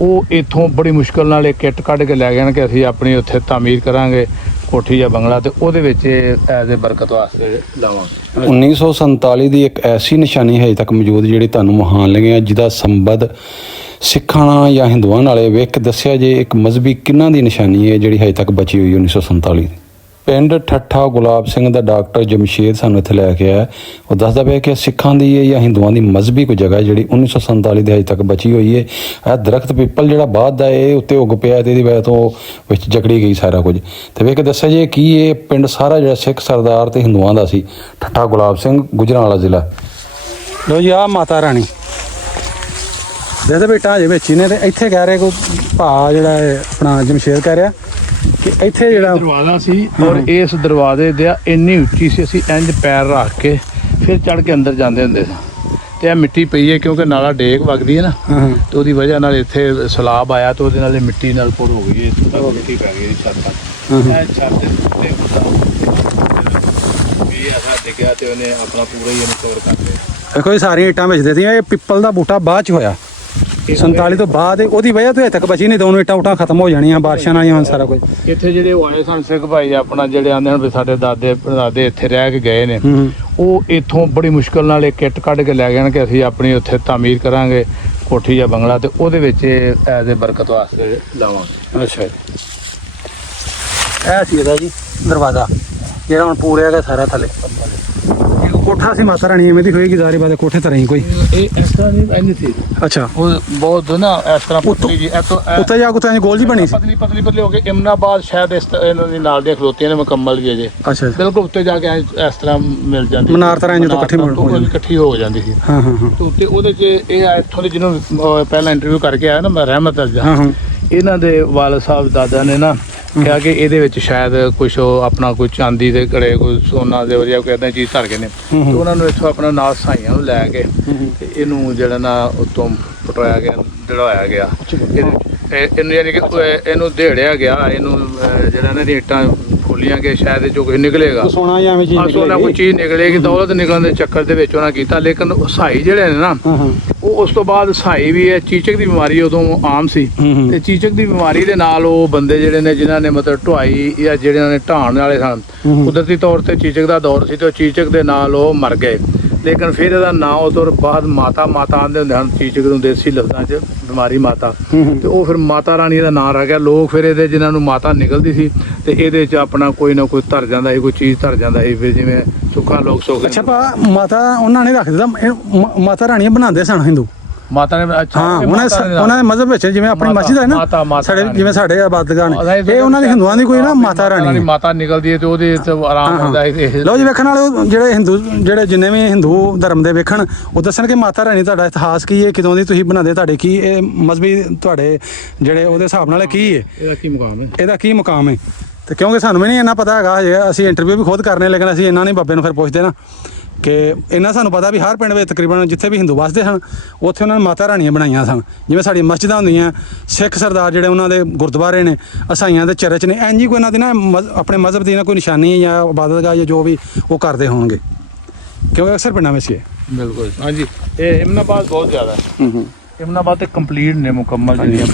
ਉਹ ਇੱਥੋਂ ਬੜੀ ਮੁਸ਼ਕਲ ਨਾਲ ਇਹ ਕਿੱਟ ਕੱਢ ਕੇ ਲੈ ਗਏ ਨੇ ਕਿ ਅਸੀਂ ਆਪਣੀ ਉੱਥੇ ਤਾਮੀਰ ਕਰਾਂਗੇ ਕੋਠੀ ਜਾਂ ਬੰਗਲਾ, ਤੇ ਉਹਦੇ ਵਿੱਚ ਐਜ਼ ਏ ਬਰਕਤ ਵਾਸਤੇ ਲਾਵਾਂਗੇ। 1947 ਦੀ ਇੱਕ ਐਸੀ ਨਿਸ਼ਾਨੀ ਹਜੇ ਤੱਕ ਮੌਜੂਦ ਜਿਹੜੀ ਤੁਹਾਨੂੰ ਮਹਾਨ ਲੱਗੇ ਜਿਹਦਾ ਸੰਬੰਧ ਸਿੱਖਾਂ ਨਾਲ ਜਾਂ ਹਿੰਦੂਆਂ ਨਾਲ ਵੇਖ ਦੱਸਿਆ ਜੇ ਇੱਕ ਮਜ਼ਹਬੀ ਕਿਹਨਾਂ ਦੀ ਨਿਸ਼ਾਨੀ ਹੈ ਜਿਹੜੀ ਹਜੇ ਤੱਕ ਬਚੀ ਹੋਈ 1947 ਦੀ। ਪਿੰਡ ਠੱਠਾ ਗੁਲਾਬ ਸਿੰਘ ਦਾ ਡਾਕਟਰ ਜਮਸ਼ੇਦ ਸਾਨੂੰ ਇੱਥੇ ਲੈ ਕੇ ਆਇਆ। ਉਹ ਦੱਸਦਾ ਪਿਆ ਕਿ ਸਿੱਖਾਂ ਦੀ ਹੈ ਜਾਂ ਹਿੰਦੂਆਂ ਦੀ ਮਜ਼ਹਬੀ ਕੋਈ ਜਗ੍ਹਾ ਜਿਹੜੀ 1947 ਦੇ ਹਜੇ ਤੱਕ ਬਚੀ ਹੋਈ ਹੈ। ਇਹ ਦਰਖਤ ਪਿੱਪਲ ਜਿਹੜਾ ਬਾਅਦ ਦਾ ਇਹ ਉੱਤੇ ਉੱਗ ਪਿਆ ਤੇ ਇਹਦੀ ਵਜ੍ਹਾ ਤੋਂ ਵਿੱਚ ਜਕੜੀ ਗਈ ਸਾਰਾ ਕੁਝ। ਤੇ ਵੇਖ ਕੇ ਦੱਸਿਆ ਜੇ ਕੀ ਇਹ ਪਿੰਡ ਸਾਰਾ ਜਿਹੜਾ ਸਿੱਖ ਸਰਦਾਰ ਤੇ ਹਿੰਦੂਆਂ ਦਾ ਸੀ। ਠੱਠਾ ਗੁਲਾਬ ਸਿੰਘ, ਗੁਜਰਾਂਵਾਲਾ ਜ਼ਿਲ੍ਹਾ। ਲੋ ਜੀ ਆ ਮਾਤਾ ਰਾਣੀ ਦੇ ਬੇਟਾ ਹਜੇ ਵਿੱਚ ਹੀ ਨੇ। ਤੇ ਇੱਥੇ ਕਹਿ ਰਹੇ ਕੋਈ ਭਾ ਜਿਹੜਾ ਆਪਣਾ ਜਮਸ਼ੇਦ ਕਹਿ ਰਿਹਾ ਕਿ ਇੱਥੇ ਜਿਹੜਾ ਦਰਵਾਜ਼ਾ ਸੀ ਔਰ ਇਸ ਦਰਵਾਜ਼ੇ ਦੇ ਇੰਨੀ ਉੱਚੀ ਸੀ, ਅਸੀਂ ਇੰਜ ਪੈਰ ਰੱਖ ਕੇ ਫਿਰ ਚੜ ਕੇ ਅੰਦਰ ਜਾਂਦੇ ਹੁੰਦੇ ਸੀ। ਤੇ ਇਹ ਮਿੱਟੀ ਪਈ ਹੈ ਕਿਉਂਕਿ ਨਾਲਾ ਡੇਕ ਵਗਦੀ ਹੈ ਨਾ, ਤੇ ਉਹਦੀ ਵਜ੍ਹਾ ਨਾਲ ਇੱਥੇ ਸਲਾਬ ਆਇਆ ਤੇ ਉਹਦੇ ਨਾਲ ਇਹ ਮਿੱਟੀ ਨਾਲ ਪੁਰ ਹੋ ਗਈ, ਇੱਥੋਂ ਤੱਕ ਮਿੱਟੀ ਪੈ ਗਈ ਛੱਤ ਤੱਕ। ਇਹ ਛੱਤ ਦੇ ਉੱਤੇ ਵੀ ਐਸਾ ਡਿੱਗਿਆ ਤੇ ਉਹਨੇ ਆਪਣਾ ਪੂਰਾ ਹੀ ਇਹਨੂੰ ਕਵਰ ਕਰ ਲਿਆ। ਦੇਖੋ ਇਹ ਸਾਰੀਆਂ ਇੱਟਾਂ ਵਿੱਚ ਦਿੱਤੀਆਂ। ਇਹ ਪਿੱਪਲ ਦਾ ਬੂਟਾ ਬਾਅਦ ਚ ਹੋਇਆ 47 ਤੋਂ ਬਾਅਦ, ਉਹਦੀ ਵਜ੍ਹਾ ਤੋਂ ਹਜੇ ਤੱਕ ਬਚੀ ਨਹੀਂ। ਦੋਨੋਂ ਇੱਟਾਂ ਖਤਮ ਹੋ ਜਾਣੀਆਂ ਬਾਰਿਸ਼ਾਂ ਨਾਲ ਹੀ ਸਾਰਾ ਕੁਝ। ਇੱਥੇ ਜਿਹੜੇ ਉਹ ਆਏ ਸਨ ਸਿੱਖ ਭਾਈ ਆਪਣਾ ਜਿਹੜੇ ਆਂਦੇ ਹਨ ਵੀ ਸਾਡੇ ਦਾਦੇ ਇੱਥੇ ਰਹਿ ਕੇ ਗਏ ਨੇ, ਉਹ ਇੱਥੋਂ ਬੜੀ ਮੁਸ਼ਕਲ ਨਾਲ ਇਹ ਕਿੱਟ ਕੱਢ ਕੇ ਲੈ ਗਏ ਨੇ ਕਿ ਅਸੀਂ ਆਪਣੀ ਉੱਥੇ ਤਾਮੀਰ ਕਰਾਂਗੇ ਕੋਠੀ ਜਾਂ ਬੰਗਲਾ, ਤੇ ਉਹਦੇ ਵਿੱਚ ਐਜ਼ ਏ ਬਰਕਤ ਵਾਸਤੇ ਲਾਵਾਂਗੇ। ਅੱਛਾ ਜੀ, ਇਹ ਸੀ ਇਹਦਾ ਜੀ ਦਰਵਾਜ਼ਾ ਜਿਹੜਾ ਹੁਣ ਪੂਰਿਆ ਗਿਆ ਸਾਰਾ ਥੱਲੇ। ਇੱਕ ਕੋਠਾ ਸੀ ਮਾਤਾ ਰਾਣੀ ਐਵੇਂ ਦੀ ਹੋਏਗੀ ਜ਼ਾਰੀ ਬਾਤ ਕੋਠੇ ਤਰ੍ਹਾਂ ਹੀ ਕੋਈ। ਇਹ ਇਸ ਤਰ੍ਹਾਂ ਨਹੀਂ ਸੀ। ਅੱਛਾ, ਉਹ ਬਹੁਤ ਨਾ ਇਸ ਤਰ੍ਹਾਂ ਪਤਲੀ ਜੀ ਉੱਤੇ ਜਾ ਕੇ ਗੋਲ ਜੀ ਬਣੀ ਸੀ। ਪਤਲੀ ਹੋ ਕੇ ਇਮਨਾਬਾਦ ਸ਼ਾਇਦ ਇਹਨਾਂ ਦੀ ਨਾਲ ਦੀਆਂ ਖਲੋਤੀਆਂ ਨੇ ਮੁਕੰਮਲ ਵੀ ਅਜੇ। ਅੱਛਾ, ਬਿਲਕੁਲ ਉੱਤੇ ਜਾ ਕੇ ਇਸ ਤਰ੍ਹਾਂ ਮਿਲ ਜਾਂਦੀ ਮਨਾਰ ਤਰ੍ਹਾਂ ਜਦੋਂ ਇਕੱਠੀ ਹੋ ਜਾਂਦੀ ਸੀ। ਹਾਂ ਹਾਂ ਹਾਂ। ਤੇ ਉੱਤੇ ਉਹਦੇ 'ਚ ਇਹ ਇੱਥੋਂ ਦੇ ਜਿਹਨੂੰ ਪਹਿਲਾਂ ਇੰਟਰਵਿਊ ਕਰਕੇ ਆਇਆ ਨਾ ਮੈਂ ਰਹਿਮਤ ਅਜ਼ਾ, ਇਹਨਾਂ ਦੇ ਵਾਲਦ ਸਾਹਿਬ ਦਾਦਾ ਨੇ ਨਾ ਕਿਹਾ ਕਿ ਇਹਦੇ ਵਿੱਚ ਸ਼ਾਇਦ ਕੁਛ ਆਪਣਾ ਕੋਈ ਚਾਂਦੀ ਦੇ ਘੜੇ, ਕੋਈ ਸੋਨਾ ਦੇ ਵਜ੍ਹਾ ਕੋਈ ਇੱਦਾਂ ਚੀਜ਼ ਧਰ ਗਏ ਨੇ। ਤੇ ਉਹਨਾਂ ਨੂੰ ਇੱਥੋਂ ਆਪਣਾ ਨਾਲ ਸਾਈਆਂ ਨੂੰ ਲੈ ਕੇ ਤੇ ਇਹਨੂੰ ਜਿਹੜਾ ਨਾ ਉੱਤੋਂ ਪਟਵਾਇਆ ਗਿਆ, ਦੜਾਇਆ ਗਿਆ ਇਹਨੂੰ, ਯਾਨੀ ਕਿ ਇਹਨੂੰ ਦੇੜਿਆ ਗਿਆ, ਇਹਨੂੰ ਜਿਹੜਾ ਇਹਨਾਂ ਦੀਆਂ ਇੱਟਾਂ ਖੋਲੀਆਂ ਕਿ ਸ਼ਾਇਦ ਜੋ ਕੁਝ ਨਿਕਲੇਗਾ, ਸੋਨਾ ਜਾਂ ਐਵੇਂ ਚੀਜ਼ ਸੋਨਾ ਕੋਈ ਚੀਜ਼ ਨਿਕਲੇਗੀ, ਦੌਲਤ ਨਿਕਲਣ ਦੇ ਚੱਕਰ ਦੇ ਵਿੱਚ ਉਹਨਾਂ ਕੀਤਾ। ਲੇਕਿਨ ਸਾਈ ਜਿਹੜੇ ਨੇ ਨਾ ਉਹ ਉਸ ਤੋਂ ਬਾਅਦ ਸਾਈ ਵੀ ਹੈ, ਚੀਚਕ ਦੀ ਬਿਮਾਰੀ ਉਦੋਂ ਆਮ ਸੀ, ਤੇ ਚੀਚਕ ਦੀ ਬਿਮਾਰੀ ਦੇ ਨਾਲ ਉਹ ਬੰਦੇ ਜਿਹੜੇ ਨੇ ਜਿਨ੍ਹਾਂ ਨੇ ਮਤਲਬ ਢੁਆਈ ਜਾਂ ਜਿਹੜਿਆਂ ਨੇ ਢਾਣ ਵਾਲੇ ਸਨ, ਕੁਦਰਤੀ ਤੌਰ ਤੇ ਚੀਚਕ ਦਾ ਦੌਰ ਸੀ ਤੇ ਉਹ ਚੀਚਕ ਦੇ ਨਾਲ ਉਹ ਮਰ ਗਏ। ਲੇਕਿਨ ਫਿਰ ਇਹਦਾ ਨਾਂ ਉਹ ਤੋਂ ਬਾਅਦ ਮਾਤਾ ਆਉਂਦੇ ਹੁੰਦੇ ਹਨ ਚੀਚਕ ਨੂੰ ਦੇਸੀ ਲਫ਼ਜ਼ਾਂ 'ਚ, ਬਿਮਾਰੀ ਮਾਤਾ, ਤੇ ਉਹ ਫਿਰ ਮਾਤਾ ਰਾਣੀ ਦਾ ਨਾਂ ਰਹਿ ਗਿਆ। ਲੋਕ ਫਿਰ ਇਹਦੇ ਜਿਨ੍ਹਾਂ ਨੂੰ ਮਾਤਾ ਨਿਕਲਦੀ ਸੀ ਤੇ ਇਹਦੇ 'ਚ ਆਪਣਾ ਕੋਈ ਨਾ ਕੋਈ ਧਰ ਜਾਂਦਾ ਸੀ, ਕੋਈ ਚੀਜ਼ ਧਰ ਜਾਂਦਾ ਸੀ, ਫਿਰ ਜਿਵੇਂ ਸੁੱਖਾ ਲੋਕ ਸੁੱਖ। ਅੱਛਾ ਭਾ, ਮਾਤਾ ਉਹਨਾਂ ਨੇ ਰੱਖ ਦਿੱਤਾ, ਮਾਤਾ ਰਾਣੀਆਂ ਬਣਾਉਂਦੇ ਸਨ ਹਿੰਦੂ ਮਾਤਾ ਨੇ। ਅੱਛਾ, ਹਾਂ, ਉਹਨਾਂ ਦੇ ਮਜ਼ਹਬ ਵਿੱਚ ਜਿਵੇਂ ਆਪਣੀ ਮਸਜਿਦ ਹੈ ਨਾ ਸਾਡੇ, ਜਿਵੇਂ ਸਾਡੇ ਆਬਾਦਗਾਹ ਨੇ, ਇਹ ਉਹਨਾਂ ਦੇ ਹਿੰਦੂਆਂ ਦੀ ਕੋਈ ਨਾ ਮਾਤਾ ਰਾਣੀ ਮਾਤਾ ਨਿਕਲਦੀ ਹੈ ਤੇ ਉਹਦੇ ਆਰਾਮ ਹੁੰਦਾ ਹੈ। ਲਓ ਜੀ, ਵੇਖਣ ਵਾਲੇ ਜਿਹੜੇ ਹਿੰਦੂ, ਜਿਹੜੇ ਜਿੰਨੇ ਵੀ ਹਿੰਦੂ ਧਰਮ ਦੇ ਵੇਖਣ, ਉਹ ਦੱਸਣ ਕਿ ਮਾਤਾ ਰਾਣੀ ਤੁਹਾਡਾ ਇਤਿਹਾਸ ਕੀ ਹੈ, ਕਿਦੋਂ ਦੀ ਤੁਸੀਂ ਬਣਾਉਂਦੇ, ਤੁਹਾਡੇ ਕੀ ਇਹ ਮਜ਼ਹਬੀ ਤੁਹਾਡੇ ਜਿਹੜੇ ਉਹਦੇ ਹਿਸਾਬ ਨਾਲ ਕੀ ਹੈ, ਇਹਦਾ ਕੀ ਮੁਕਾਮ ਹੈ, ਇਹਦਾ ਕੀ ਮੁਕਾਮ ਹੈ। ਤੇ ਕਿਉਂਕਿ ਸਾਨੂੰ ਵੀ ਨਹੀਂ ਇੰਨਾ ਪਤਾ ਹੈਗਾ ਹਜੇ, ਅਸੀਂ ਇੰਟਰਵਿਊ ਵੀ ਖੁਦ ਕਰਨੇ, ਲੇਕਿਨ ਅਸੀਂ ਇਹਨਾਂ ਨਹੀਂ ਬਾਬੇ ਨੂੰ ਫਿਰ ਪੁੱਛਦੇ ਨਾ ਕਿ ਇਹਨਾਂ ਸਾਨੂੰ ਪਤਾ ਵੀ ਹਰ ਪਿੰਡ ਵਿੱਚ ਤਕਰੀਬਨ ਜਿੱਥੇ ਵੀ ਹਿੰਦੂ ਵੱਸਦੇ ਸਨ ਉੱਥੇ ਉਹਨਾਂ ਨੇ ਮਾਤਾ ਰਾਣੀਆਂ ਬਣਾਈਆਂ ਸਨ। ਜਿਵੇਂ ਸਾਡੀਆਂ ਮਸਜਿਦਾਂ ਹੁੰਦੀਆਂ, ਸਿੱਖ ਸਰਦਾਰ ਜਿਹੜੇ ਉਹਨਾਂ ਦੇ ਗੁਰਦੁਆਰੇ ਨੇ, ਈਸਾਈਆਂ ਦੇ ਚਰਚ ਨੇ, ਇੰਝ ਹੀ ਕੋਈ ਇਹਨਾਂ ਦੀ ਨਾ ਆਪਣੇ ਮਜ਼ਹਬ ਦੀ ਨਾ ਕੋਈ ਨਿਸ਼ਾਨੀ ਜਾਂ ਇਬਾਦਤਗਾਹ ਜਾਂ ਜੋ ਵੀ ਉਹ ਕਰਦੇ ਹੋਣਗੇ, ਕਿਉਂਕਿ ਅਕਸਰ ਪਿੰਡਾਂ ਵਿੱਚ ਹੀ ਹੈ। ਬਿਲਕੁਲ, ਹਾਂਜੀ। ਇਹ ਇਮਨਾਬਾਦ ਬਹੁਤ ਜ਼ਿਆਦਾ ਹੈ। ਇਮਨਾਬਾਦ ਤੇ ਕੰਪਲੀਟ ਨੇ ਮੁਕੰਮਲ ਜਿਹੜੀਆਂ